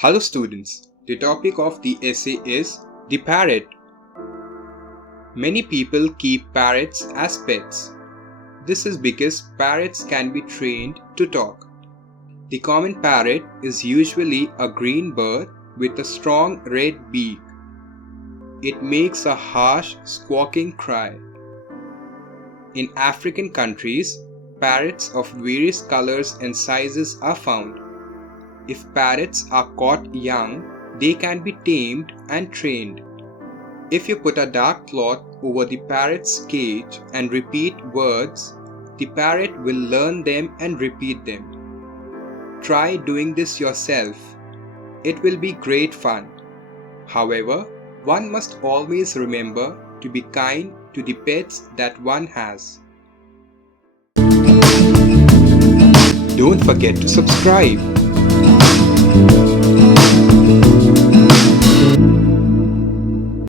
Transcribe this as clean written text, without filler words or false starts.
Hello students, the topic of the essay is the parrot. Many people keep parrots as pets. This is because parrots can be trained to talk. The common parrot is usually a green bird with a strong red beak. It makes a harsh squawking cry. In African countries, parrots of various colors and sizes are found. If parrots are caught young, they can be tamed and trained. If you put a dark cloth over the parrot's cage and repeat words, the parrot will learn them and repeat them. Try doing this yourself. It will be great fun. However, one must always remember to be kind to the pets that one has. Don't forget to subscribe.